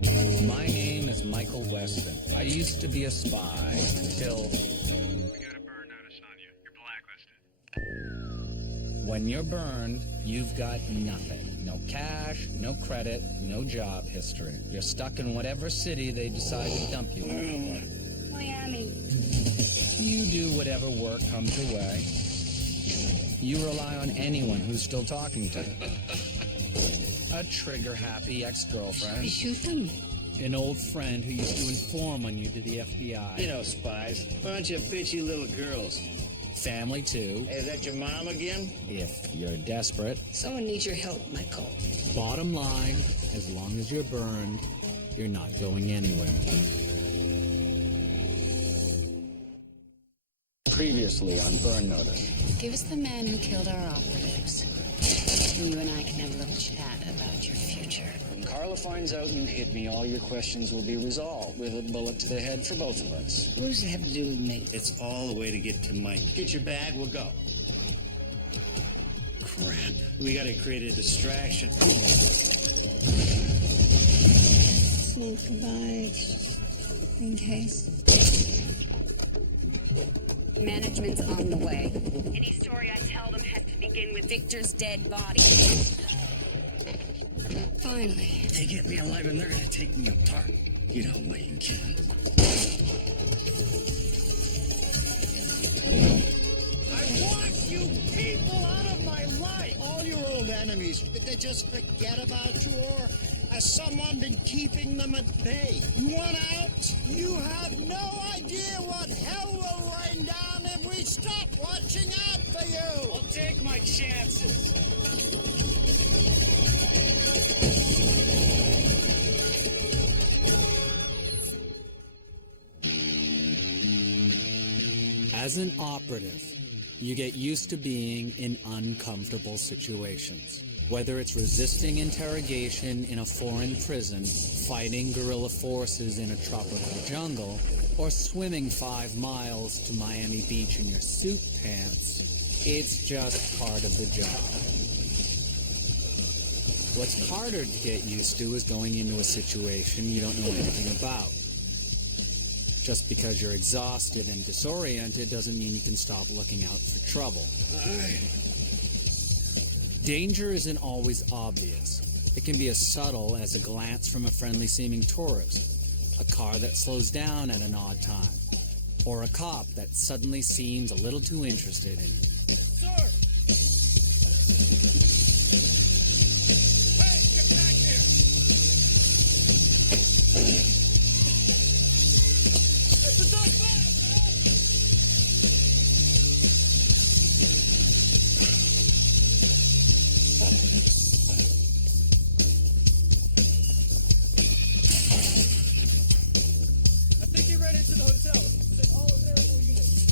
My name is Michael Weston. I used to be a spy until... We got a burn notice on you. You're blacklisted. When you're burned, you've got nothing. No cash, no credit, no job history. You're stuck in whatever city they decide to dump you in. Miami. You do whatever work comes your way. You rely on anyone who's still talking to you. A trigger-happy ex-girlfriend. Shoot them. An old friend who used to inform on you to the FBI. You know, spies. Bunch of bitchy little girls. Family, too. Hey, is that your mom again? If you're desperate. Someone needs your help, Michael. Bottom line, as long as you're burned, you're not going anywhere. Previously on Burn Notice. Give us the man who killed our operatives. You and I can have a little chat about your future. When Carla finds out you hit me, all your questions will be resolved with a bullet to the head for both of us. What does it have to do with me? It's all the way to get to Mike. Get your bag, we'll go. Crap. We gotta create a distraction. Smoke goodbye. In case. Management's on the way. Any story I tell them has to begin with Victor's dead body. Finally. They get me alive and they're gonna take me apart. You don't wait, kid. I want you people out of my life! All your old enemies, did they just forget about you, or has someone been keeping them at bay? You want out? You have no idea what hell will rain down if we stop watching out for you! I'll take my chances. As an operative, you get used to being in uncomfortable situations. Whether it's resisting interrogation in a foreign prison, fighting guerrilla forces in a tropical jungle, or swimming 5 miles to Miami Beach in your suit pants, it's just part of the job. What's harder to get used to is going into a situation you don't know anything about. Just because you're exhausted and disoriented doesn't mean you can stop looking out for trouble. Danger isn't always obvious. It can be as subtle as a glance from a friendly-seeming tourist, a car that slows down at an odd time, or a cop that suddenly seems a little too interested in you. Sir! Hey, get back here! It's a dust bag! I think he ran into the hotel. Send all available units.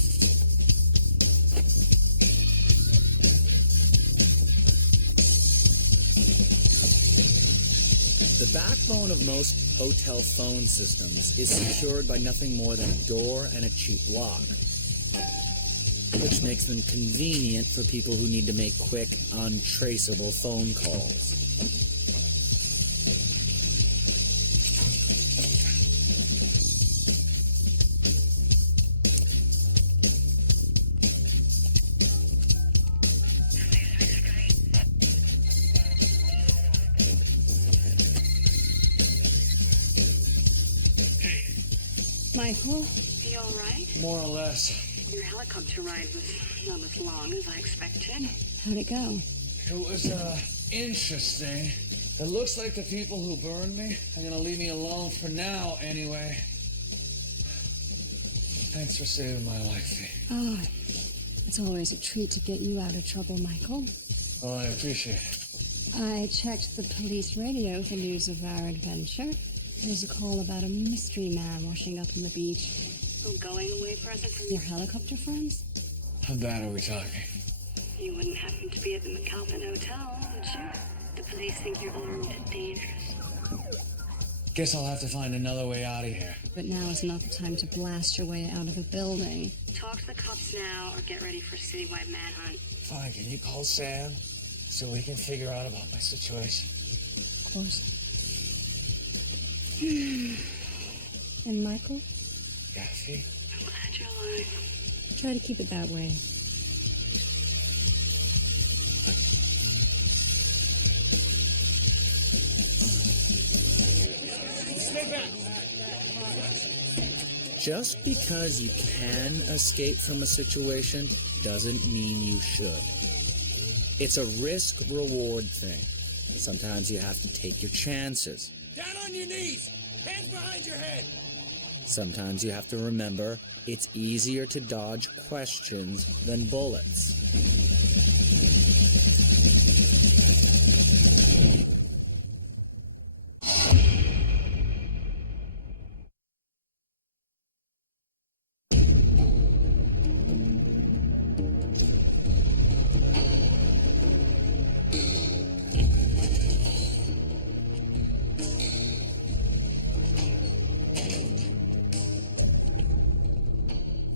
The backbone of most hotel phone systems is secured by nothing more than a door and a cheap lock, which makes them convenient for people who need to make quick, untraceable phone calls. Michael? You all right? More or less. Your helicopter ride was not as long as I expected. How'd it go? It was, interesting. It looks like the people who burned me are gonna leave me alone for now, anyway. Thanks for saving my life. Oh, it's always a treat to get you out of trouble, Michael. Oh, I appreciate it. I checked the police radio for news of our adventure. There's a call about a mystery man washing up on the beach. A going away present from your helicopter friends? How bad are we talking? You wouldn't happen to be at the McAlpin Hotel, would you? The police think you're armed and dangerous. Guess I'll have to find another way out of here. But now is not the time to blast your way out of a building. Talk to the cops now or get ready for a citywide manhunt. Fine, can you call Sam so we can figure out about my situation? Of course. And Michael? Kathy? I'm glad you're alive. Try to keep it that way. Just because you can escape from a situation doesn't mean you should. It's a risk-reward thing. Sometimes you have to take your chances. Down on your knees! Hands behind your head! Sometimes you have to remember it's easier to dodge questions than bullets.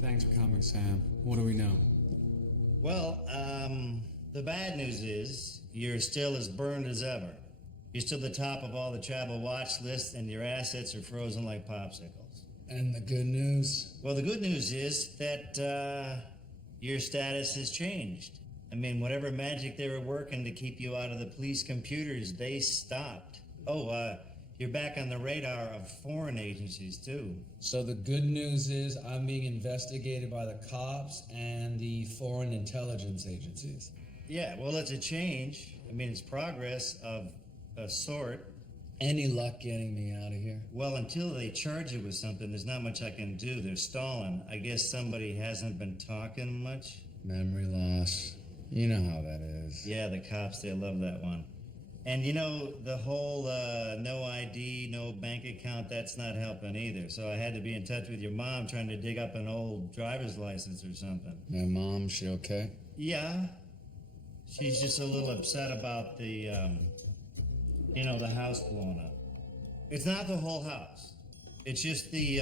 Thanks for coming, Sam. What do we know? Well, the bad news is you're still as burned as ever. You're still the top of all the travel watch lists, and your assets are frozen like popsicles. And the good news? Well, the good news is that your status has changed. I mean, whatever magic they were working to keep you out of the police computers, they stopped. Oh, you're back on the radar of foreign agencies, too. So the good news is I'm being investigated by the cops and the foreign intelligence agencies. Yeah, well, it's a change. I mean, it's progress of a sort. Any luck getting me out of here? Well, until they charge you with something, there's not much I can do. They're stalling. I guess somebody hasn't been talking much. Memory loss. You know how that is. Yeah, the cops, they love that one. And you know, the whole no ID, no bank account, that's not helping either. So I had to be in touch with your mom trying to dig up an old driver's license or something. My mom, she okay? Yeah. She's just a little upset about the, the house blowing up. It's not the whole house. It's just the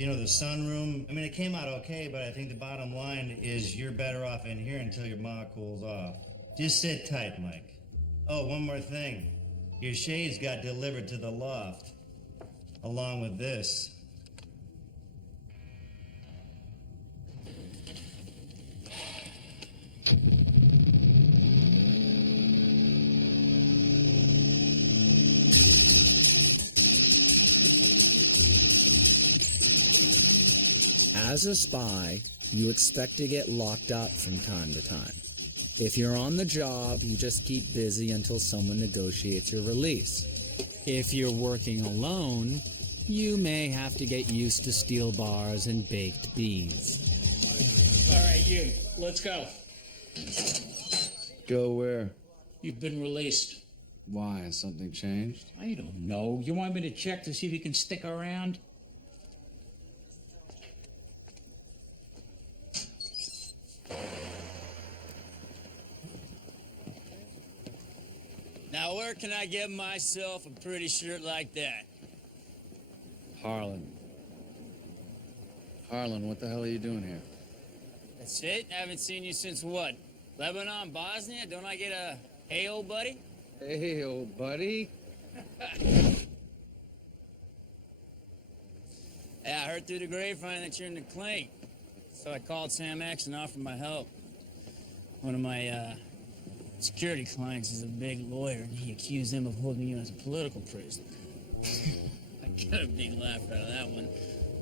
sunroom. I mean, it came out okay, but I think the bottom line is you're better off in here until your ma cools off. Just sit tight, Mike. Oh, one more thing. Your shades got delivered to the loft, along with this. As a spy, you expect to get locked up from time to time. If you're on the job, you just keep busy until someone negotiates your release. If you're working alone, you may have to get used to steel bars and baked beans. All right, you. Let's go. Go where? You've been released. Why? Has something changed? I don't know. You want me to check to see if you can stick around? Now, where can I get myself a pretty shirt like that? Harlan. Harlan, what the hell are you doing here? That's it? I haven't seen you since what? Lebanon, Bosnia? Don't I get a hey, old buddy? Hey, old buddy. Yeah, I heard through the grapevine that you're in the clink. So I called Sam X and offered my help. One of my, security clients is a big lawyer, and he accused him of holding you as a political prisoner. I got a big laugh out of that one.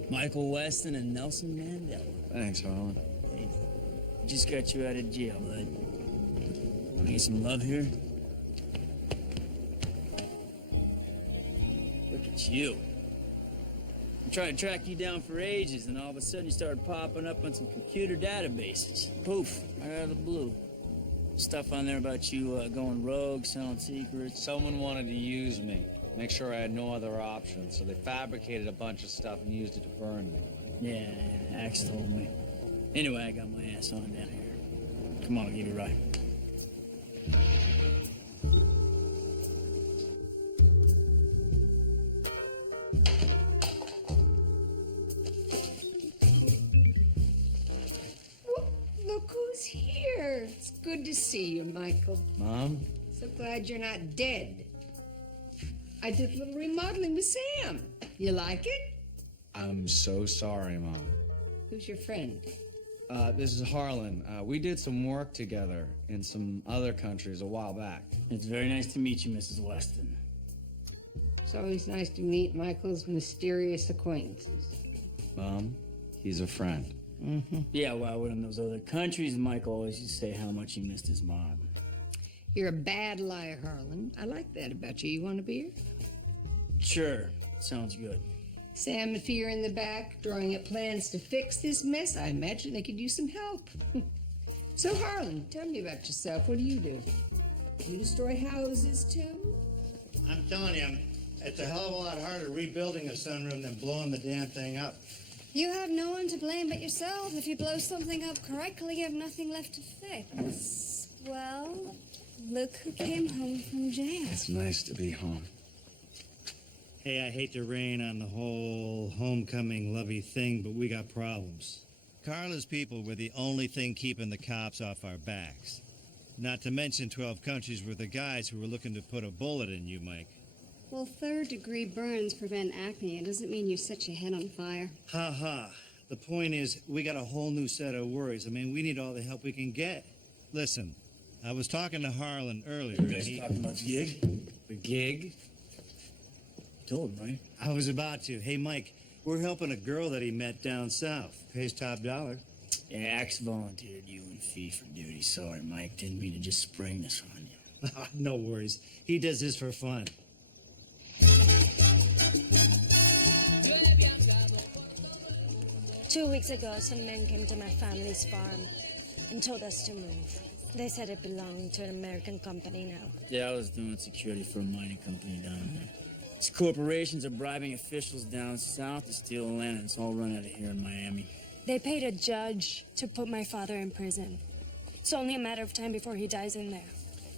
Michael Weston and Nelson Mandela. Thanks, Harlan. Hey, just got you out of jail, bud. Want to get some love here? Look at you. I'm trying to track you down for ages, and all of a sudden you started popping up on some computer databases. Poof, right out of the blue. Stuff on there about you going rogue, selling secrets. Someone wanted to use me. Make sure I had no other options, so they fabricated a bunch of stuff and used it to burn me. Yeah, Axe told me. Anyway, I got my ass on down here. Come on, I'll give you a ride. Look who's here. It's good to see you, Michael. Mom? So glad you're not dead. I did a little remodeling with Sam. You like it? I'm so sorry, Mom. Who's your friend? This is Harlan. We did some work together in some other countries a while back. It's very nice to meet you, Mrs. Weston. It's always nice to meet Michael's mysterious acquaintances. Mom, he's a friend. Yeah, while we're in those other countries, Mike always used to say how much he missed his mom. You're a bad liar, Harlan. I like that about you. You want a beer? Sure, sounds good. Sam, if you're in the back drawing up plans to fix this mess, I imagine they could use some help. So, Harlan, tell me about yourself. What do? You destroy houses, too? I'm telling you, it's a hell of a lot harder rebuilding a sunroom than blowing the damn thing up. You have no one to blame but yourself. If you blow something up correctly, you have nothing left to fix. Well, look who came home from jail. It's nice to be home. Hey, I hate to rain on the whole homecoming lovey thing, but we got problems. Carla's people were the only thing keeping the cops off our backs. Not to mention 12 countries were the guys who were looking to put a bullet in you, Mike. Well, third-degree burns prevent acne. It doesn't mean you set your head on fire. Ha ha. The point is, we got a whole new set of worries. I mean, we need all the help we can get. Listen, I was talking to Harlan earlier. You guys talking about the gig? The gig? Told him, right? I was about to. Hey, Mike, we're helping a girl that he met down south. Pays top dollar. Yeah, Axe volunteered you in fee for duty. Sorry, Mike. Didn't mean to just spring this on you. No worries. He does this for fun. 2 weeks ago, some men came to my family's farm and told us to move. They said it belonged to an American company now. Yeah, I was doing security for a mining company down there. These corporations are bribing officials down south to steal land, and it's all run out of here in Miami. They paid a judge to put my father in prison. It's only a matter of time before he dies in there.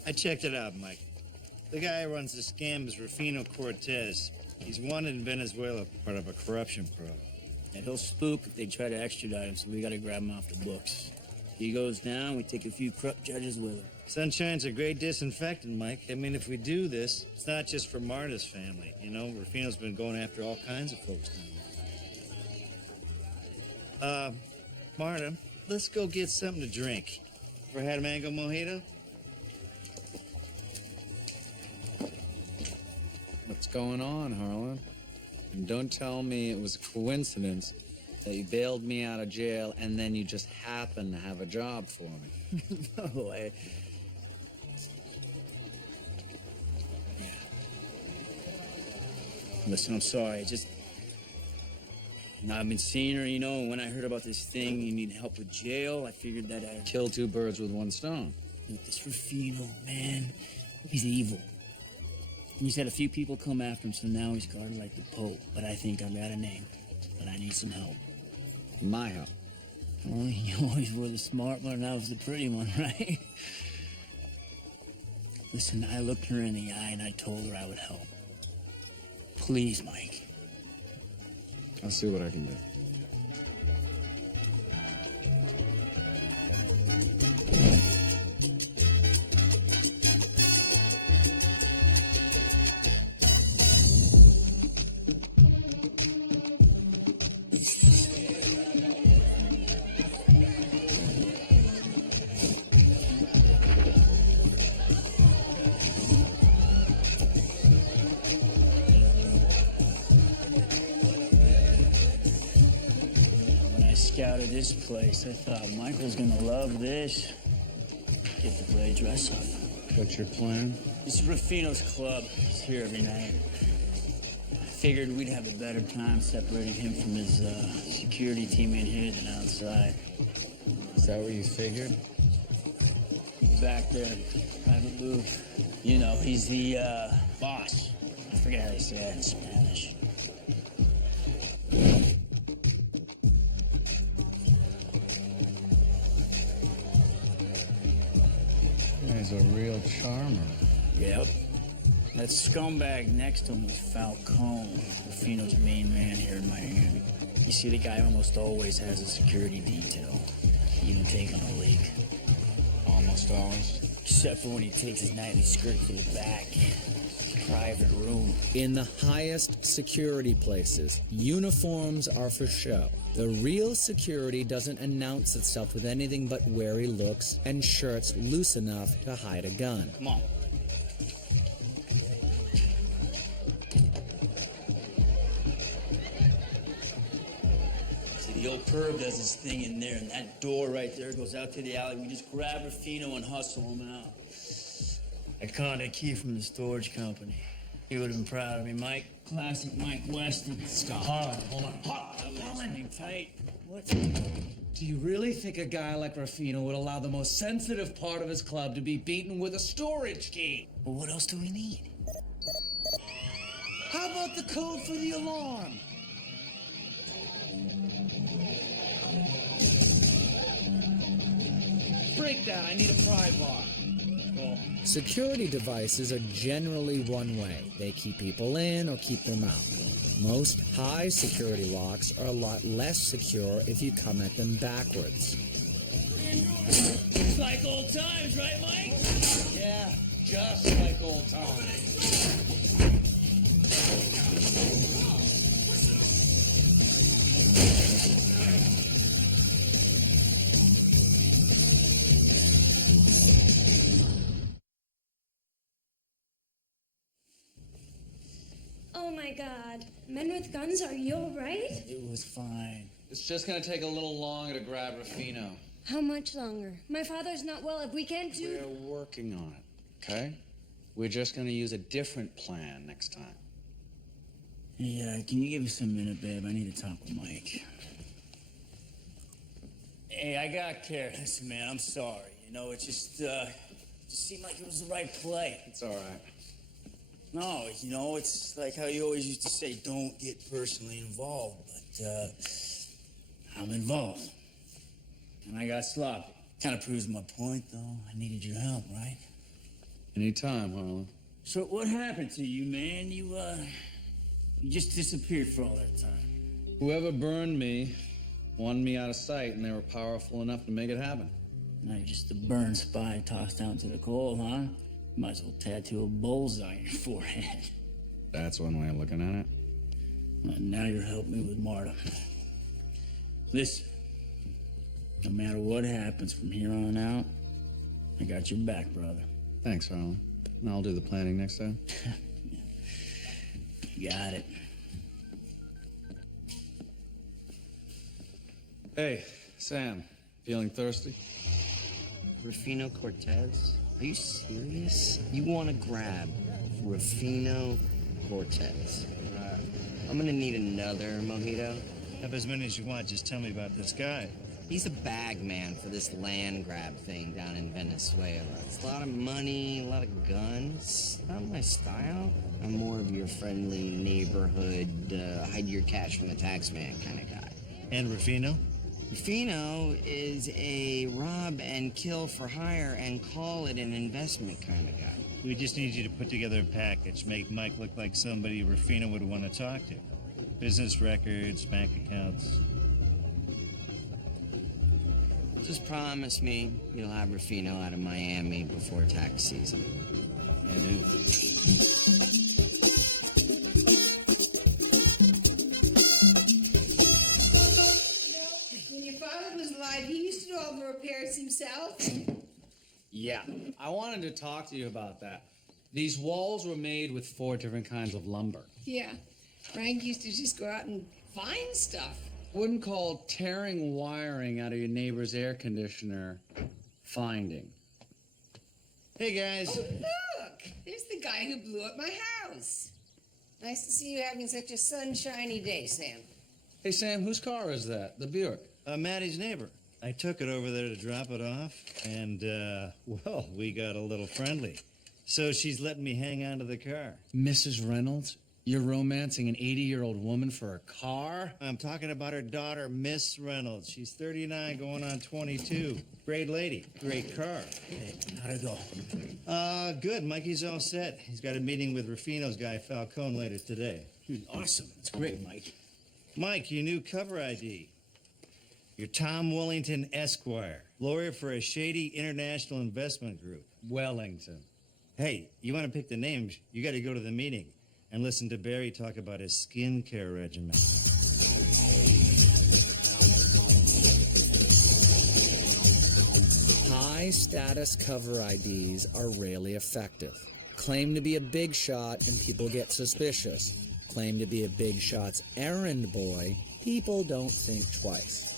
I checked it out, Mike. The guy who runs the scam is Rufino Cortez. He's wanted in Venezuela, part of a corruption probe. And he'll spook if they try to extradite him, so we gotta grab him off the books. He goes down, we take a few corrupt judges with her. Sunshine's a great disinfectant, Mike. I mean, if we do this, it's not just for Marta's family. You know, Rufino's been going after all kinds of folks down there. Marta, let's go get something to drink. Ever had a mango mojito? What's going on, Harlan? And don't tell me it was a coincidence that you bailed me out of jail and then you just happened to have a job for me. No way. Yeah. Listen, I'm sorry. I've been seeing her, and when I heard about this thing, you need help with jail, I figured that I'd Kill two birds with one stone. Look, this Rufino, man, he's evil. He's had a few people come after him, so now he's guarded like the Pope. But I think I've got a name. But I need some help. My help. Well, you always were the smart one, and I was the pretty one, right? Listen, I looked her in the eye, and I told her I would help. Please, Mike. I'll see what I can do. Scouted this place. I thought Michael's gonna love this. Get to play dress up. What's your plan? This is Rufino's club. He's here every night. I figured we'd have a better time separating him from his security team in here than outside. Is that what you figured? Back there, private booth. He's the boss. I forget how they say that in Spanish. He's a real charmer. Yep. That scumbag next to him was Falcone, Rufino's main man here in Miami. You see, the guy almost always has a security detail, even taking a leak. Almost always. Except for when he takes his nightly skirt to the back. private room. In the highest security places, uniforms are for show. The real security doesn't announce itself with anything but wary looks and shirts loose enough to hide a gun. Come on. See, the old perv does his thing in there, and that door right there goes out to the alley. We just grab Rufino and hustle him out. I caught a key from the storage company. He would have been proud of me, Mike. Classic Mike Weston. Stop. Hold on. Hang tight. What? Do you really think a guy like Rufino would allow the most sensitive part of his club to be beaten with a storage key? Well, what else do we need? How about the code for the alarm? Break that. I need a pry bar. Security devices are generally one way. They keep people in or keep them out. Most high security locks are a lot less secure if you come at them backwards. It's like old times, right, Mike? Yeah, just like old times. Oh my god. Men with guns, are you alright? It was fine. It's just gonna take a little longer to grab Rufino. How much longer? My father's not well. If we can't do... We're working on it, okay? We're just gonna use a different plan next time. Hey, can you give us a minute, babe? I need to talk with Mike. Hey, I got careless, man. I'm sorry. You know, it just seemed like it was the right play. It's all right. No, you know, it's like how you always used to say, don't get personally involved. But, I'm involved. And I got sloppy. Kind of proves my point, though. I needed your help, right? Anytime, Harlan. So what happened to you, man? You just disappeared for all that time. Whoever burned me wanted me out of sight, and they were powerful enough to make it happen. Now you're just a burned spy tossed out into the cold, huh? Might as well tattoo a bullseye on your forehead. That's one way of looking at it. And now you're helping me with Marta. Listen, no matter what happens from here on out, I got your back, brother. Thanks, Harlan. And I'll do the planning next time. You got it. Hey, Sam, feeling thirsty? Rufino Cortez? Are you serious? You want to grab Rufino Cortez? I'm gonna need another mojito. Have as many as you want. Just tell me about this guy. He's a bag man for this land grab thing down in Venezuela. It's a lot of money, a lot of guns. Not my style. I'm more of your friendly neighborhood, hide your cash from the tax man kind of guy. And Rufino? Rufino is a rob and kill for hire and call it an investment kind of guy. We just need you to put together a package. Make Mike look like somebody Rufino would want to talk to. Business records, bank accounts. Just promise me you'll have Rufino out of Miami before tax season. Yeah, dude. When your father was alive, he used to do all the repairs himself. Yeah, I wanted to talk to you about that. These walls were made with 4 different kinds of lumber. Yeah. Frank used to just go out and find stuff. Wouldn't call tearing wiring out of your neighbor's air conditioner finding. Hey, guys. Oh, look! There's the guy who blew up my house. Nice to see you having such a sunshiny day, Sam. Hey, Sam, whose car is that? The Buick. Maddie's neighbor. I took it over there to drop it off, and, well, we got a little friendly. So she's letting me hang on to the car. Mrs. Reynolds? You're romancing an 80-year-old woman for a car? I'm talking about her daughter, Miss Reynolds. She's 39, going on 22. Great lady, great car. Hey, how'd it go? Good. Mikey's all set. He's got a meeting with Rufino's guy, Falcone, later today. Dude, awesome. That's great, Mike. Mike, your new cover ID. You're Tom Wellington Esquire, lawyer for a shady international investment group. Wellington. Hey, you want to pick the names, you got to go to the meeting and listen to Barry talk about his skincare regimen. High status cover IDs are rarely effective. Claim to be a big shot and people get suspicious. Claim to be a big shot's errand boy, people don't think twice.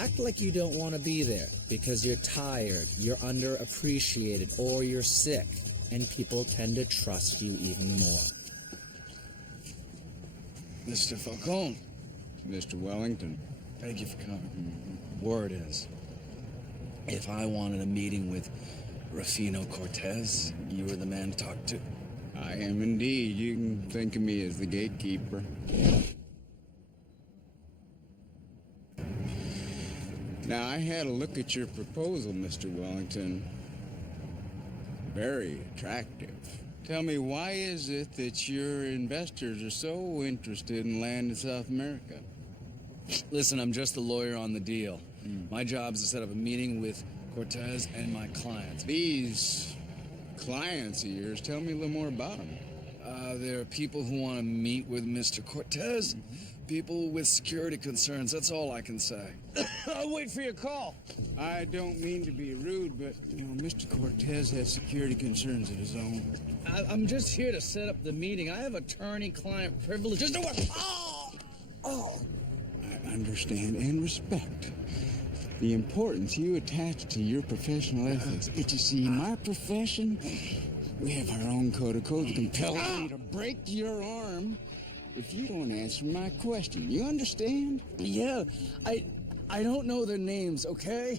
Act like you don't want to be there because you're tired, you're underappreciated, or you're sick, and people tend to trust you even more. Mr. Falcone. Mr. Wellington. Thank you for coming. Word is, if I wanted a meeting with Rufino Cortez, you were the man to talk to. I am indeed. You can think of me as the gatekeeper. Now, I had a look at your proposal, Mr. Wellington. Very attractive. Tell me, why is it that your investors are so interested in land in South America? Listen, I'm just the lawyer on the deal. My job is to set up a meeting with Cortez and my clients. These clients of yours, tell me a little more about them. There are people who want to meet with Mr. Cortez, people with security concerns. That's all I can say. I'll wait for your call. I don't mean to be rude, but, you know, Mr. Cortez has security concerns of his own. I'm just here to set up the meeting. I have attorney-client privileges. I understand and respect the importance you attach to your professional ethics. But you see, my profession, we have our own code of codes that compels me to break your arm if you don't answer my question. You understand? Yeah, I don't know their names, okay?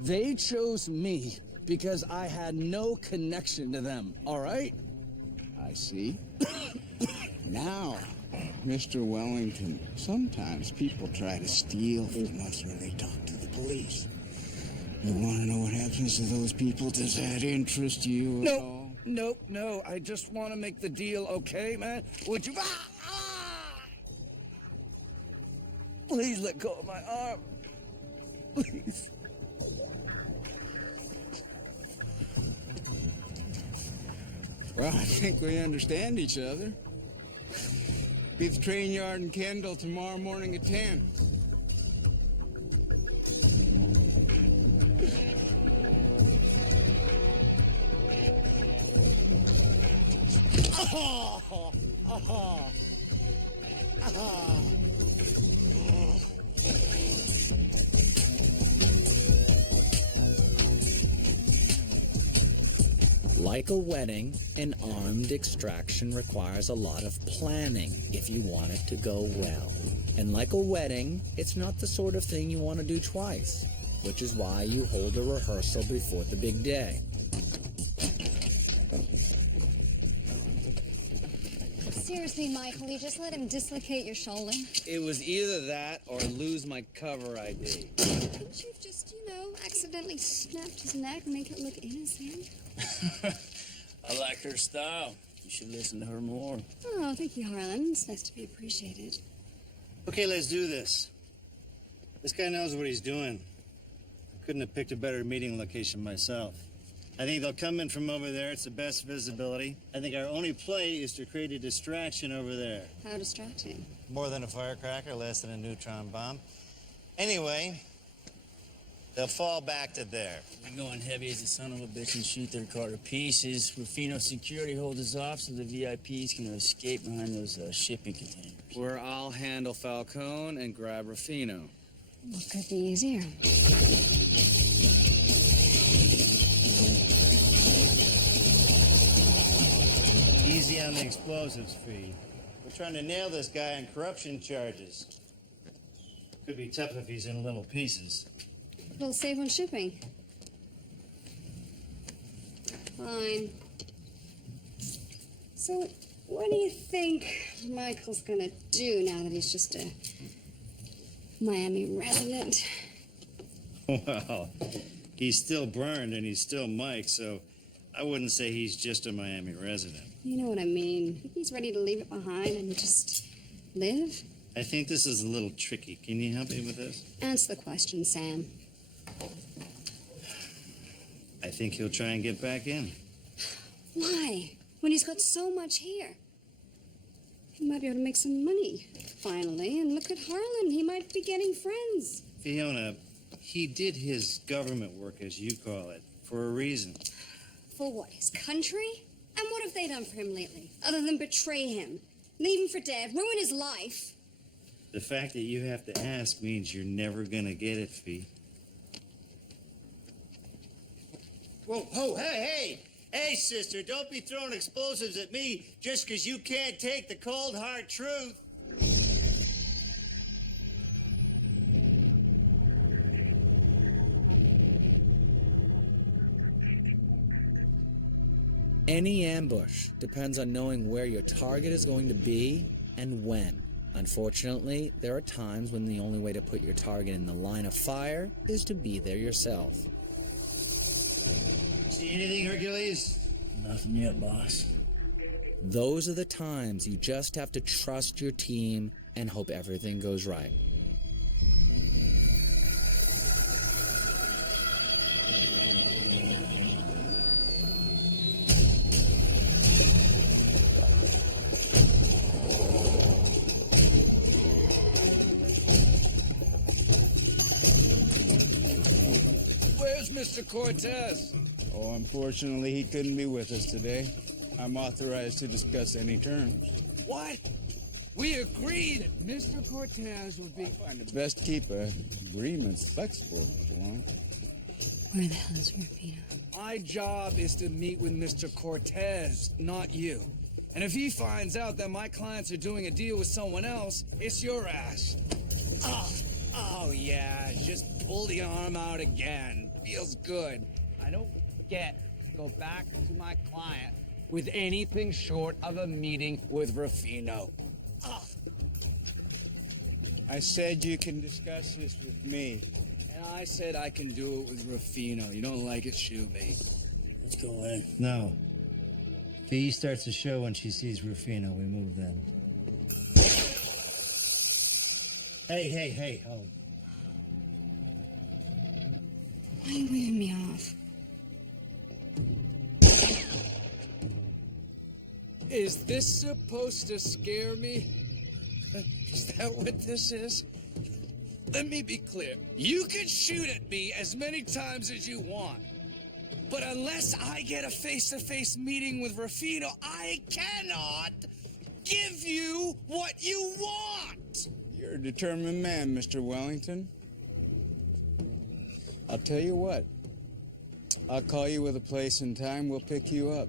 They chose me because I had no connection to them, all right? I see. Now, Mr. Wellington, sometimes people try to steal from us when they talk to the police. You want to know what happens to those people? Does that interest you at all? No. I just want to make the deal, okay, man? Would you... Please let go of my arm. Please. Well, I think we understand each other. Be at the train yard in Kendall tomorrow morning at 10. Like a wedding, an armed extraction requires a lot of planning if you want it to go well. And like a wedding, it's not the sort of thing you want to do twice, which is why you hold a rehearsal before the big day. Seriously, Michael, you just let him dislocate your shoulder? It was either that or lose my cover ID. Couldn't you have just, accidentally snapped his neck and make it look innocent? I like her style. You should listen to her more. Oh, thank you, Harlan. It's nice to be appreciated. Okay, let's do this. This guy knows what he's doing. I couldn't have picked a better meeting location myself. I think they'll come in from over there. It's the best visibility. I think our only play is to create a distraction over there. How distracting? More than a firecracker, less than a neutron bomb. Anyway, they'll fall back to there. We go on heavy as a son of a bitch and shoot their car to pieces. Rufino security holds us off so the VIPs can escape behind those shipping containers. Where I'll handle Falcone and grab Rufino. What could be easier? Easy on the explosives fee. We're trying to nail this guy on corruption charges. Could be tough if he's in little pieces. It'll save on shipping. Fine. So, what do you think Michael's gonna do now that he's just a Miami resident? Well, he's still burned and he's still Mike, so I wouldn't say he's just a Miami resident. You know what I mean. Think he's ready to leave it behind and just live? I think this is a little tricky. Can you help me with this? Answer the question, Sam. I think he'll try and get back in. Why? When he's got so much here. He might be able to make some money, finally. And look at Harlan. He might be getting friends. Fiona, he did his government work, as you call it, for a reason. For what? His country? And what have they done for him lately? Other than betray him, leave him for dead, ruin his life? The fact that you have to ask means you're never gonna get it, Fee. Whoa, oh, hey! Hey, sister, don't be throwing explosives at me just because you can't take the cold, hard truth. Any ambush depends on knowing where your target is going to be and when. Unfortunately, there are times when the only way to put your target in the line of fire is to be there yourself. See anything, Hercules? Nothing yet, boss. Those are the times you just have to trust your team and hope everything goes right. Where's Mr. Cortez? Oh, unfortunately, he couldn't be with us today. I'm authorized to discuss any terms. What? We agreed that Mr. Cortez would be... Find it best to keep agreements flexible, Juan. Where the hell is Rufino? My job is to meet with Mr. Cortez, not you. And if he finds out that my clients are doing a deal with someone else, it's your ass. Oh yeah, just pull the arm out again. Feels good. I don't get to go back to my client with anything short of a meeting with Rufino. I said you can discuss this with me. And I said I can do it with Rufino. You don't like it, shoot me. Let's go in. No. Fee starts the show when she sees Rufino. We move then. Hey. Oh. Why are you waving me off? Is this supposed to scare me? Is that what this is? Let me be clear. You can shoot at me as many times as you want. But unless I get a face-to-face meeting with Rufino, I cannot give you what you want! You're a determined man, Mr. Wellington. I'll tell you what. I'll call you with a place and time. We'll pick you up.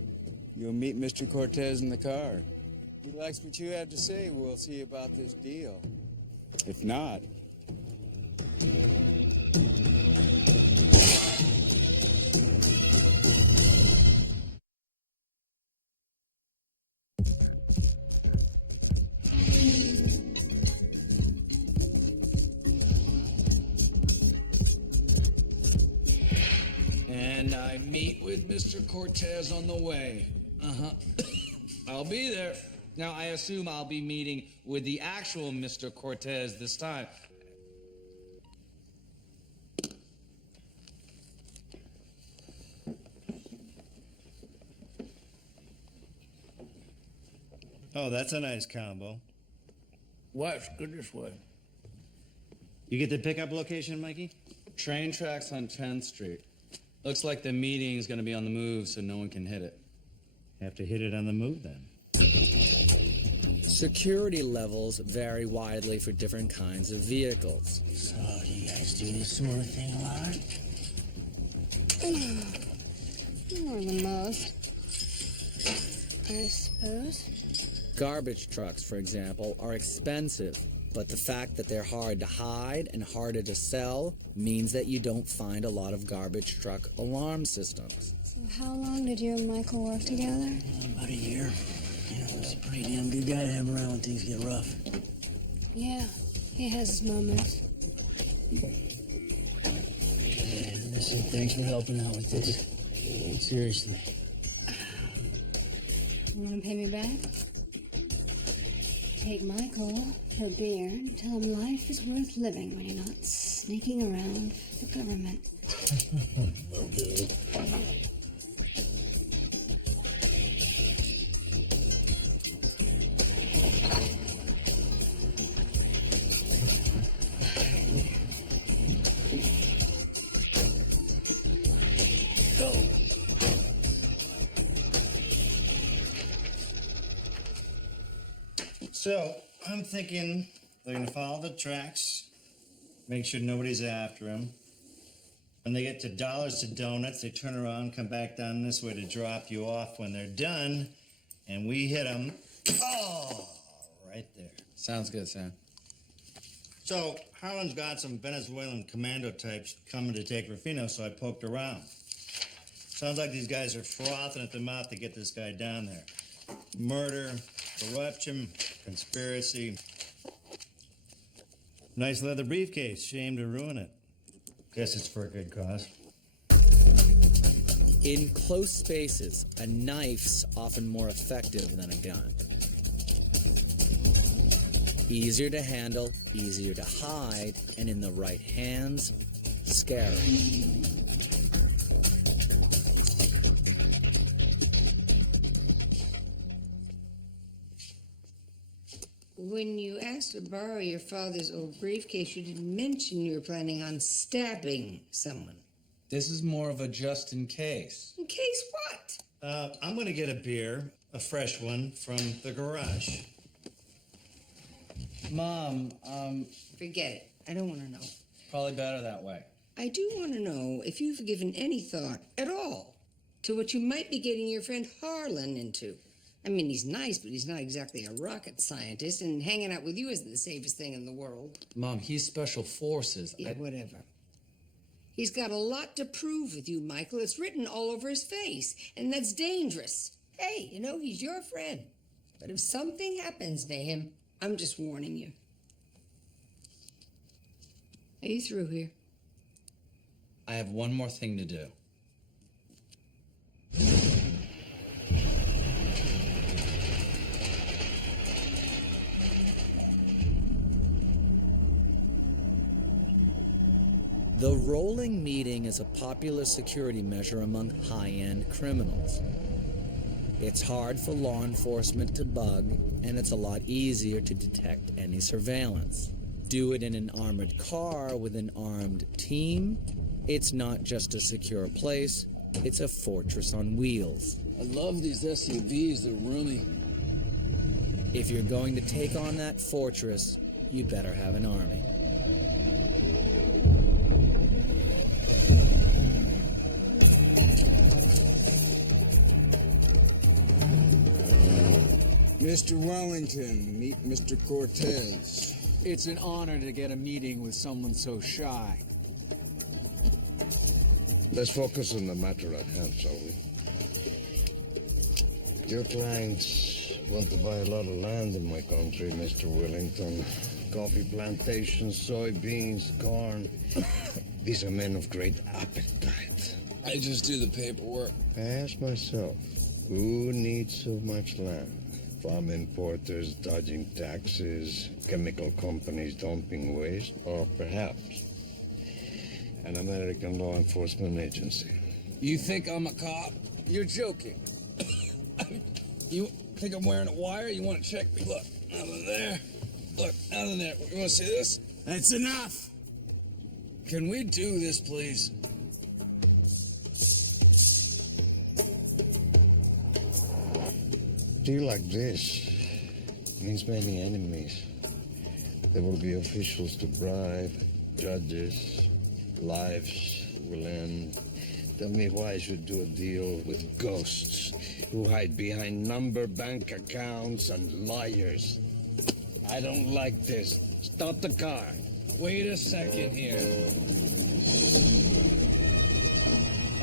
You'll meet Mr. Cortez in the car. If he likes what you have to say, we'll see about this deal. If not... And I meet with Mr. Cortez on the way. I'll be there. Now, I assume I'll be meeting with the actual Mr. Cortez this time. Oh, that's a nice combo. West, good this way. You get the pickup location, Mikey? Train tracks on 10th Street. Looks like the meeting's gonna be on the move, so no one can hit it. Have to hit it on the move then. Security levels vary widely for different kinds of vehicles. So, do you guys do this sort of thing a lot? More than most, I suppose. Garbage trucks, for example, are expensive, but the fact that they're hard to hide and harder to sell means that you don't find a lot of garbage truck alarm systems. So how long did you and Michael work together? About a year. Yeah, he's a pretty damn good guy to have around when things get rough. Yeah, he has his moments. Hey, listen, thanks for helping out with this. Seriously. You want to pay me back? Take Michael for a beer and tell him life is worth living when you're not sneaking around for the government. So, I'm thinking they're gonna follow the tracks, make sure nobody's after them. When they get to Dollars to Donuts, they turn around, come back down this way to drop you off when they're done, and we hit them. Oh, right there. Sounds good, Sam. So, Harlan's got some Venezuelan commando types coming to take Rufino, so I poked around. Sounds like these guys are frothing at the mouth to get this guy down there. Murder, corruption, conspiracy. Nice leather briefcase. Shame to ruin it. Guess it's for a good cause. In close spaces, a knife's often more effective than a gun. Easier to handle, easier to hide, and in the right hands, scary. When you asked to borrow your father's old briefcase, you didn't mention you were planning on stabbing someone. This is more of a just in case. In case what? I'm gonna get a beer, a fresh one, from the garage. Mom, Forget it. I don't want to know. probably better that way. I do want to know if you've given any thought at all to what you might be getting your friend Harlan into. I mean, he's nice, but he's not exactly a rocket scientist, and hanging out with you isn't the safest thing in the world. Mom, he's special forces. Yeah, whatever. He's got a lot to prove with you, Michael. It's written all over his face, and that's dangerous. Hey, you know, he's your friend. But if something happens to him, I'm just warning you. Are you through here? I have one more thing to do. The rolling meeting is a popular security measure among high-end criminals. It's hard for law enforcement to bug, and it's a lot easier to detect any surveillance. Do it in an armored car with an armed team. It's not just a secure place, it's a fortress on wheels. I love these SUVs, they're roomy. If you're going to take on that fortress, you better have an army. Mr. Wellington, meet Mr. Cortez. It's an honor to get a meeting with someone so shy. Let's focus on the matter at hand, shall we? Your clients want to buy a lot of land in my country, Mr. Wellington. Coffee plantations, soybeans, corn. These are men of great appetite. I just do the paperwork. I ask myself, who needs so much land? Farm importers dodging taxes, chemical companies dumping waste, or perhaps an American law enforcement agency. You think I'm a cop? You're joking. You think I'm wearing a wire? You want to check me? Look, out of there. Look, out of there. You want to see this? That's enough. Can we do this, please? Deal like this means many enemies. There will be officials to bribe, judges, lives will end. Tell me why I should do a deal with ghosts who hide behind number bank accounts and liars. I don't like this. Stop the car. Wait a second here.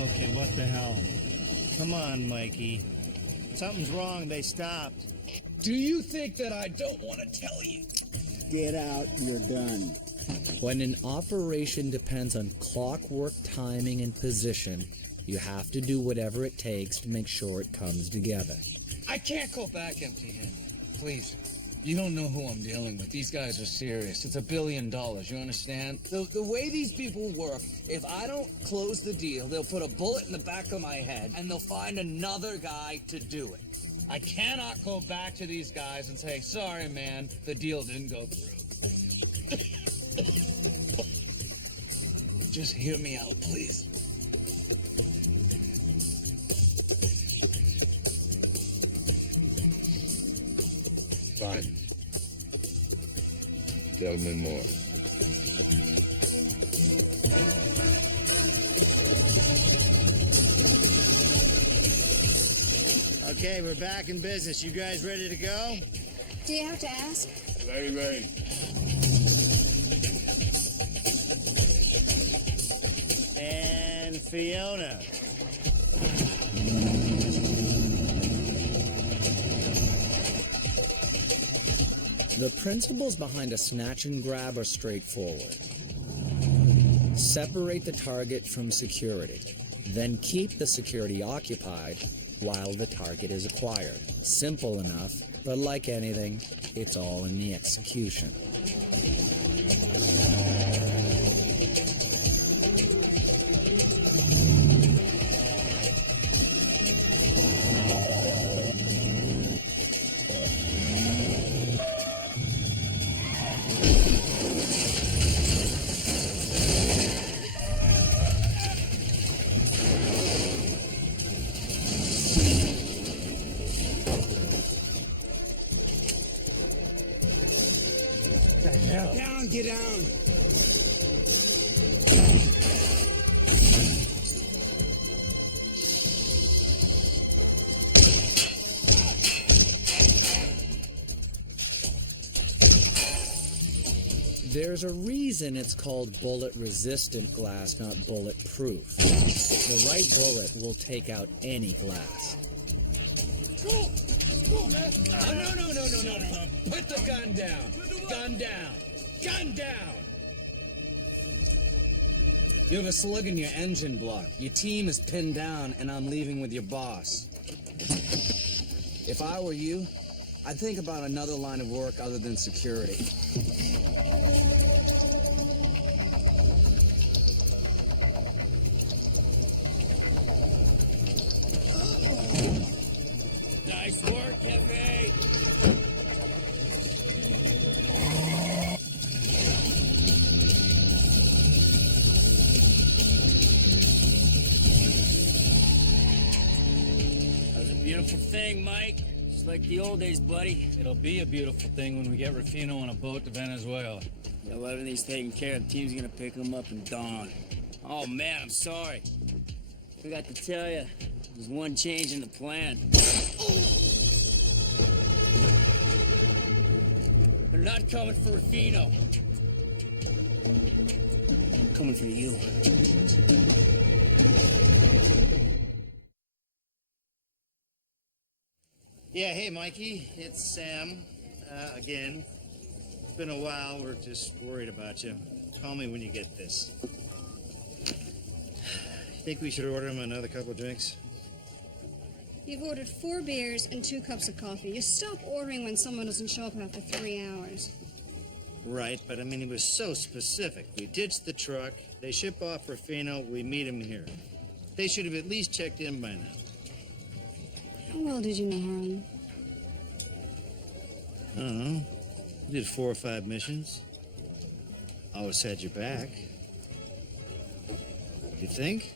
Okay, what the hell? Come on, Mikey. Something's wrong. They stopped. Do you think that I don't want to tell you? Get out, you're done. When an operation depends on clockwork timing and position, you have to do whatever it takes to make sure it comes together. I can't go back empty-handed. Please. You don't know who I'm dealing with. These guys are serious. It's $1 billion, you understand? The way these people work, if I don't close the deal, they'll put a bullet in the back of my head, and they'll find another guy to do it. I cannot go back to these guys and say, sorry, man, the deal didn't go through. Just hear me out, please. Fine. Tell me more. Okay, we're back in business. You guys ready to go? Do you have to ask? Very ready. And Fiona. The principles behind a snatch and grab are straightforward. Separate the target from security, then keep the security occupied while the target is acquired. Simple enough, but like anything, it's all in the execution. Down, get down. There's a reason it's called bullet-resistant glass, not bulletproof. The right bullet will take out any glass. Go, man. No. Put the gun down. Gun down. Gun down. You have a slug in your engine block. Your team is pinned down, and I'm leaving with your boss. If I were you, I'd think about another line of work other than security. Nice work, Hefe. That was a beautiful thing, Mike. Just like the old days, buddy. It'll be a beautiful thing when we get Rufino on a boat to Venezuela. Yeah, well, everything's taken care of. The team's gonna pick him up in dawn. Oh, man, I'm sorry. Forgot to tell you, there's one change in the plan. They're not coming for Rufino. I'm coming for you. Yeah, hey, Mikey. It's Sam. Again. It's been a while. We're just worried about you. Call me when you get this. Think we should order him another couple of drinks? You've ordered 4 beers and 2 cups of coffee. You stop ordering when someone doesn't show up after 3 hours. Right, but I mean, he was so specific. We ditched the truck. They ship off Rufino. We meet him here. They should have at least checked in by now. How well did you know Harlan? I don't know. We did 4 or 5 missions. Always had your back. You think?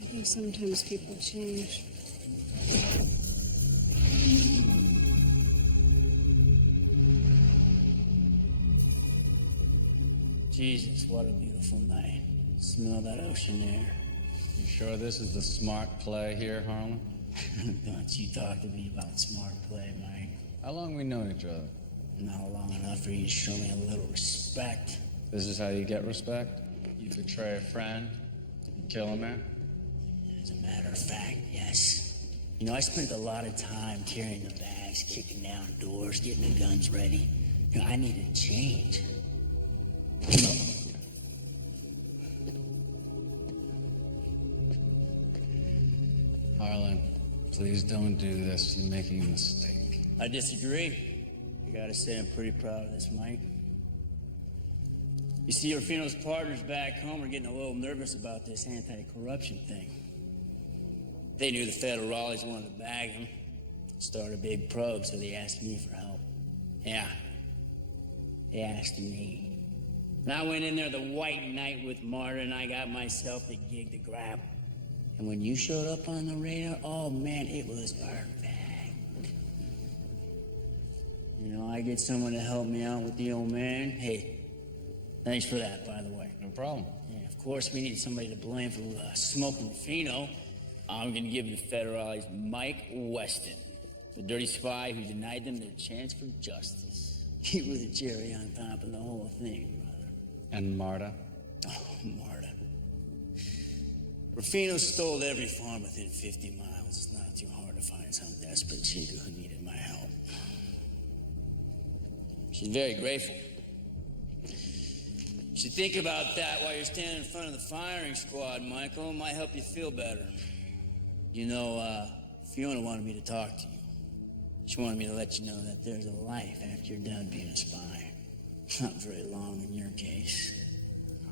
I think sometimes people change. Jesus, what a beautiful night. Smell that ocean air. You sure this is the smart play here, Harlan? Don't you talk to me about smart play, Mike. How long we known each other? Not long enough for you to show me a little respect. This is how you get respect? You betray a friend, you kill a man? As a matter of fact, yes. You know, I spent a lot of time carrying the bags, kicking down doors, getting the guns ready. You know, I needed change. Harlan, please don't do this. You're making a mistake. I disagree. You gotta say I'm pretty proud of this, Mike. You see, Rufino's partners back home are getting a little nervous about this anti-corruption thing. They knew the federales wanted to bag him, start a big probe, so they asked me for help. Yeah, they asked me. And I went in there the white knight with Marta, and I got myself the gig to grab. And when you showed up on the radar, oh man, it was perfect. You know, I get someone to help me out with the old man. Hey, thanks for that, by the way. No problem. Yeah, of course, we need somebody to blame for smoking Fino. I'm gonna give the federales Mike Weston, the dirty spy who denied them their chance for justice. He was the cherry on top of the whole thing, brother. And Marta? Oh, Marta. Rufino stole every farm within 50 miles. It's not too hard to find some desperate chica who needed my help. She's very grateful. You should think about that while you're standing in front of the firing squad, Michael. It might help you feel better. You know, Fiona wanted me to talk to you. She wanted me to let you know that there's a life after you're done being a spy. Not very long in your case.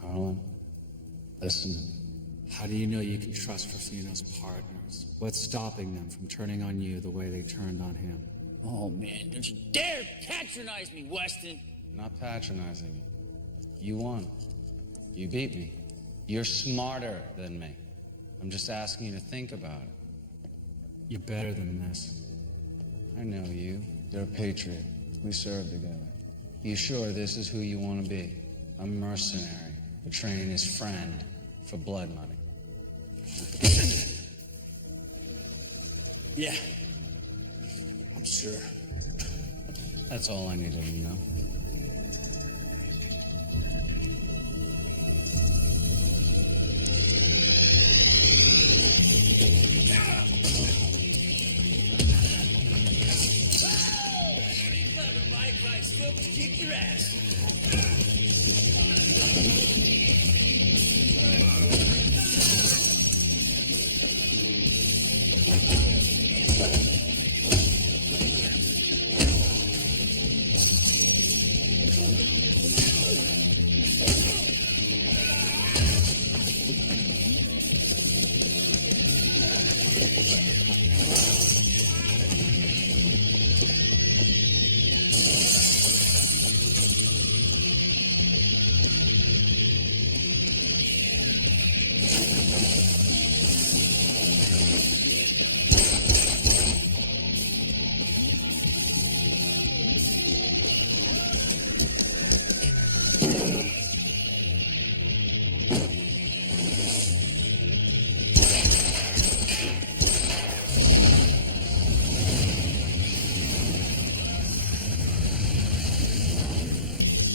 Harlan, listen. How do you know you can trust Rufino's partners? What's stopping them from turning on you the way they turned on him? Oh, man, don't you dare patronize me, Weston. I'm not patronizing you. You won. You beat me. You're smarter than me. I'm just asking you to think about it. You're better than this. I know you. You're a patriot. We serve together. You sure this is who you want to be? A mercenary, betraying his friend for blood money. Yeah, I'm sure. That's all I needed to know. Kick your ass.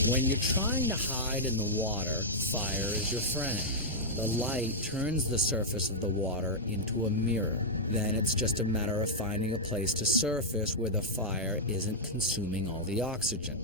When you're trying to hide in the water, fire is your friend. The light turns the surface of the water into a mirror. Then it's just a matter of finding a place to surface where the fire isn't consuming all the oxygen.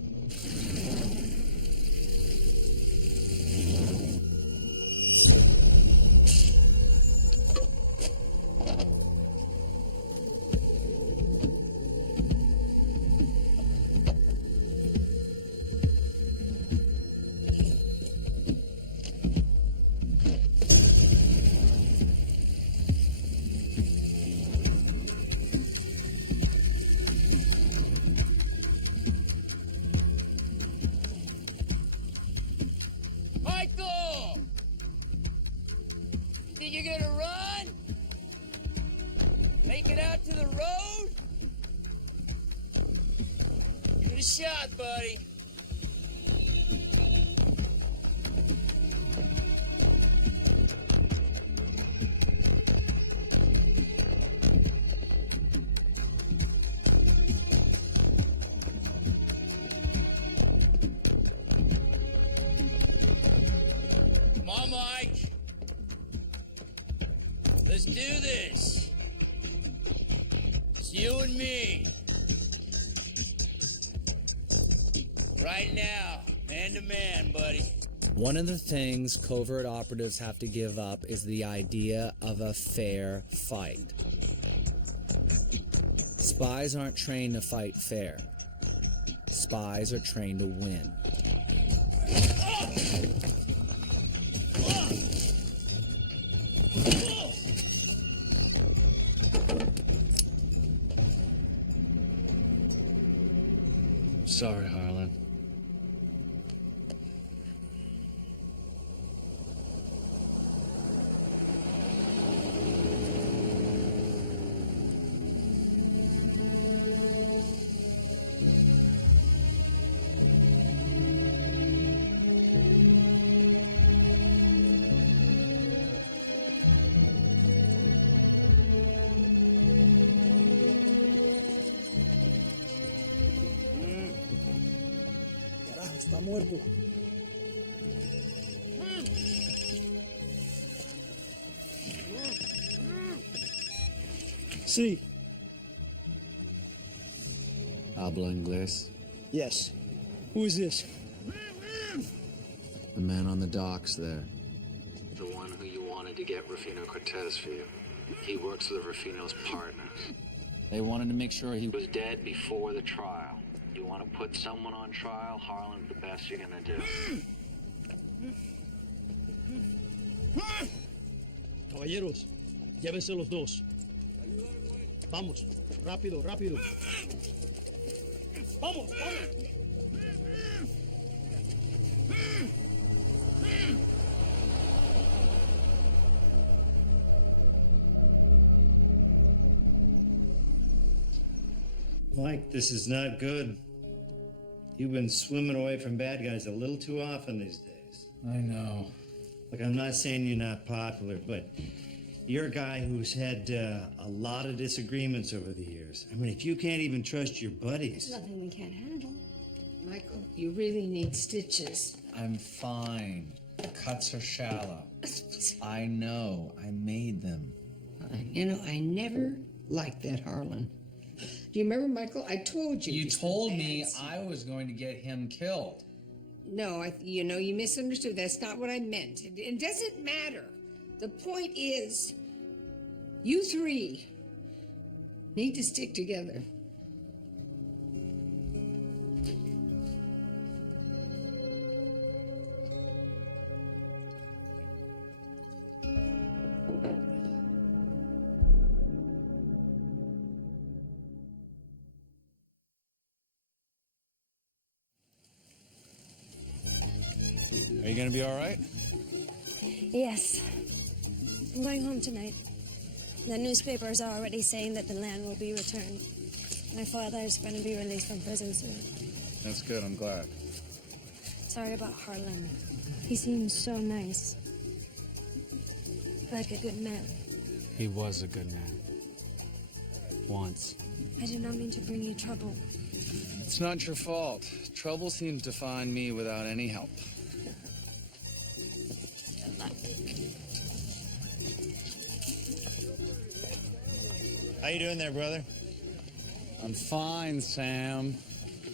Michael! Think you're gonna run? Make it out to the road? Give it a shot, buddy. Come on, Mike. Let's do this. It's you and me. Right now, man to man, buddy. One of the things covert operatives have to give up is the idea of a fair fight. Spies aren't trained to fight fair. Spies are trained to win. Sorry, Harlan. Carajo, está muerto. Sí. Habla inglés. Yes. Who is this? The man on the docks there. The one who you wanted to get Rufino Cortez for you. He works with Rufino's partners. They wanted to make sure he He was dead before the trial. You want to put someone on trial, Harlan's the best you're gonna do. Caballeros, llévense los dos. Vamos, rápido, rápido. Vamos, vamos. Mike, this is not good. You've been swimming away from bad guys a little too often these days. I know. Look, I'm not saying you're not popular, but you're a guy who's had a lot of disagreements over the years. I mean, if you can't even trust your buddies. Nothing we can't handle. Michael, you really need stitches. I'm fine. The cuts are shallow. I know. I made them. You know, I never liked that Harlan. Do you remember, Michael? I told you. You he's told bad me seed. I was going to get him killed. No, you know, you misunderstood. That's not what I meant. It doesn't matter. The point is, you three need to stick together. Are you going to be all right? Yes. I'm going home tonight. The newspapers are already saying that the land will be returned. My father is going to be released from prison soon. That's good. I'm glad. Sorry about Harlan. He seems so nice. Like a good man. He was a good man. Once. I did not mean to bring you trouble. It's not your fault. Trouble seems to find me without any help. How you doing there, brother? I'm fine, Sam.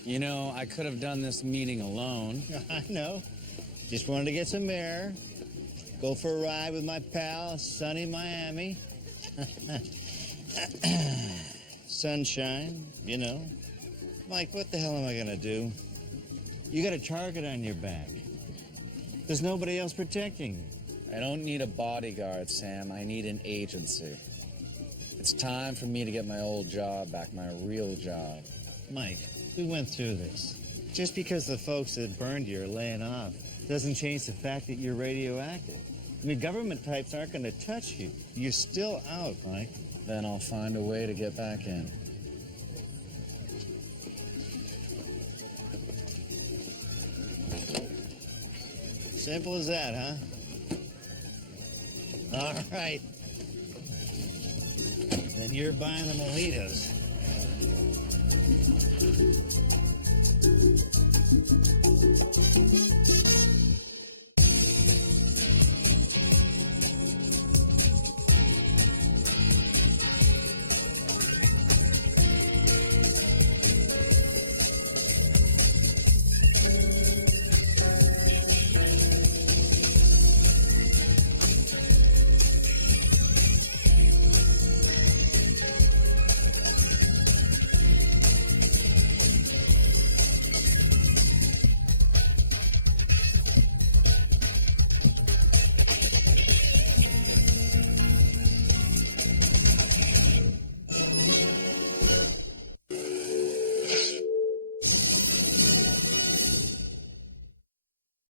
You know, I could have done this meeting alone. I know. Just wanted to get some air. Go for a ride with my pal, sunny Miami. Sunshine, you know. Mike, what the hell am I gonna do? You got a target on your back. There's nobody else protecting you. I don't need a bodyguard, Sam. I need an agency. It's time for me to get my old job back, my real job. Mike, we went through this. Just because the folks that burned you are laying off doesn't change the fact that you're radioactive. I mean, government types aren't going to touch you. You're still out, Mike. Then I'll find a way to get back in. Simple as that, huh? All right. Then you're buying the mojitos.